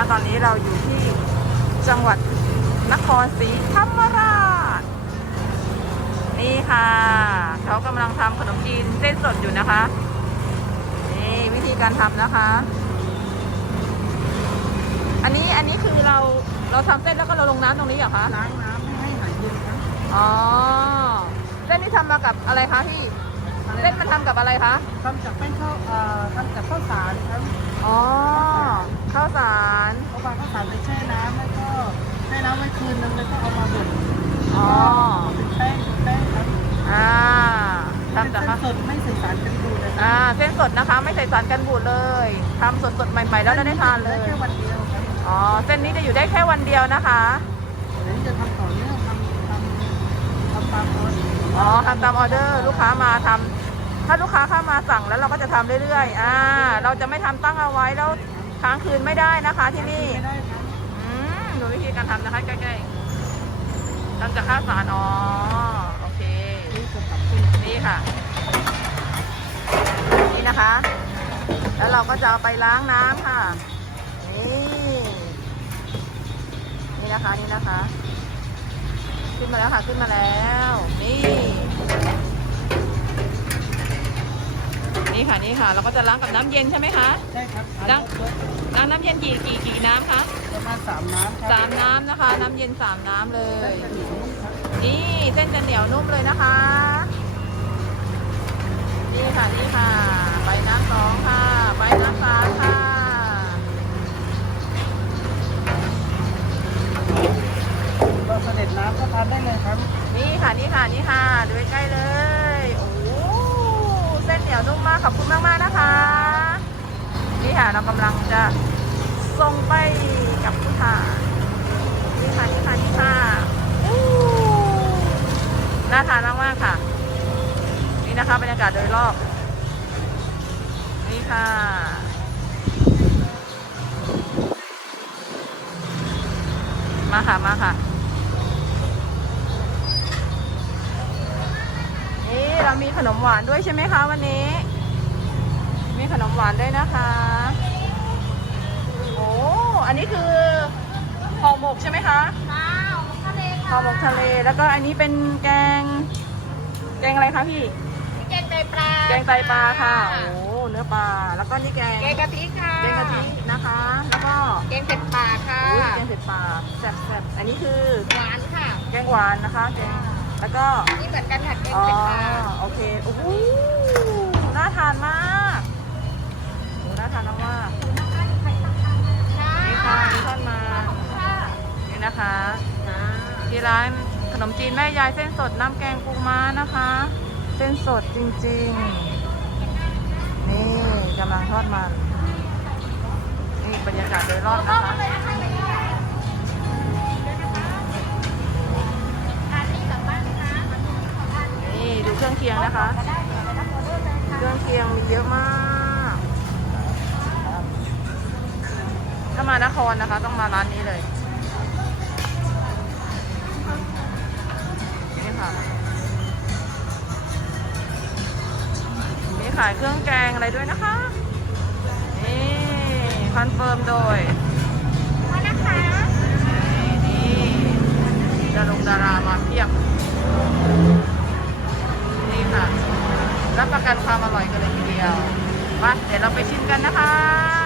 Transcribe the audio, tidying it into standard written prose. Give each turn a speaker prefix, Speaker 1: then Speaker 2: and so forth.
Speaker 1: ตอนนี้เราอยู่ที่จังหวัดนครศรีธรรมราชนี่ค่ะเขากำลังทำขนมจีนเส้นสดอยู่นะคะนี่วิธีการทำนะคะ อันนี้คือเราทำเส้นแล้วก็เราลงน้ำตรงนี้เหรอคะ
Speaker 2: ล้างน้ำไม่ให้หายเย็นครับ
Speaker 1: อ๋อเส้นที่ทำมากับอะไรคะพี่เส้นมันทำกับอะไรคะ
Speaker 2: ทำจากแป้งทำจากข้าวสารครับ
Speaker 1: อ๋อข้าวสาร
Speaker 2: เอาข้าวสารไปแช่น้ำแล้วก็แช่น้ำไว้คืนนึงแล้วก็เอามาบด
Speaker 1: อ๋อ
Speaker 2: เป็นแป้งครับ
Speaker 1: ทำจาก
Speaker 2: เส้นสดไม่ใส่สารกันบูดเลย
Speaker 1: เส้นสดนะคะไม่ใส่สารกันบูดเลยทำสดๆใหม่ๆแล้วจะได้ทานเลย
Speaker 2: แค่วันเดียวครับ
Speaker 1: อ๋อเส้นนี้จะอยู่ได้แค่วันเดียวนะคะ
Speaker 2: เดี๋ยวจะทำต่อเนื่องทำตามออเดอร์
Speaker 1: ทำตามออเดอร์ลูกค้ามาทำถ้าลูกค้าเข้ามาสั่งแล้วเราก็จะทำเรื่อยๆเราจะไม่ทำตั้งเอาไว้แล้วค้างคืนไม่ได้นะคะที่นี่ดูวิธีการทำนะคะใกล้ๆทำจากข้าวสารโอเคนี่ค่ะนี่นะคะแล้วเราก็จะเอาไปล้างน้ำค่ะนี่นะคะขึ้นมาแล้วค่ะขึ้นมาแล้วนี่ค่ะเราก็จะล้างกับน้ำเย็นใช่ไหมคะ
Speaker 2: ใช่ครับ
Speaker 1: ล้างน้ำเย็นกี่น้ำคะ
Speaker 2: ประมาณ3 น้ำครับ
Speaker 1: 3 น้ำนะคะน้ำเย็น3 น้ำเลยนี่เส้นจะเหนียวนุ่มเลยนะคะนี่ค่ะไปน้ำ2ค่ะไปน้ำ3ค่ะ
Speaker 2: เราเสด็จน้ำก็ทานได้เลยครับ
Speaker 1: นี่ค่ะดูใกล้ๆเลยโอ้เส้นเหนียวนุ่มมากขอบคุณมากๆนะคะนี่ค่ะเรากำลังจะส่งไปกับผู้ถ่ายนี่ค่ะน่าทานมากๆค่ะนี่นะคะบรรยากาศโดยรอบนี่ค่ะมาค่ะนี่เรามีขนมหวานด้วยใช่ไหมคะวันนี้มีขนมหวานด้วยนะคะโอ้อันนี้คือห่อหมกใช่ไหมคะ
Speaker 3: ห่อหมกทะเลค่ะ
Speaker 1: ห่อหมกทะเลแล้วก็อันนี้เป็นแกงอะไรคะพี่
Speaker 3: แกงไตปลา
Speaker 1: ค่ะโอ้เนื้อปลาแล้วก็นี่แกง
Speaker 3: กะทิค่ะ
Speaker 1: แกงกะทินะคะแล้วก็
Speaker 3: แกงเผ็ดปลาค่ะ
Speaker 1: แกงเผ็ดปลาแซ่บอันนี้คือ
Speaker 3: หวานค่ะ
Speaker 1: แกงหวานนะคะแกงแล้วก็
Speaker 3: นี่เหมือนกันค่ะแกงเผ็ดปลา
Speaker 1: โอเคโอ้โหน่าทานมากน่าทานมากนี่ค่ะที่ทอดมานี่นะคะที่ร้านขนมจีนแม่ยายเส้นสดน้ำแกงปูม้านะคะเส้นสดจริงๆนี่กำลังทอดมันนี่บรรยากาศโดยรอบนะคะนี่ดูเครื่องเคียงนะคะเครื่องเคียงมีเยอะมากถ้ามานครนะคะต้องมาร้านนี้เลยนี่ค่ะมีขายเครื่องแกงอะไรด้วยนะคะนี่คอนเฟิร์มโดย
Speaker 3: นะคะ
Speaker 1: นี่ดารามาเพียบนี่ค่ะรับประกันความอร่อยกันเลยทีเดียวมาเดี๋ยวเราไปชิมกันนะคะ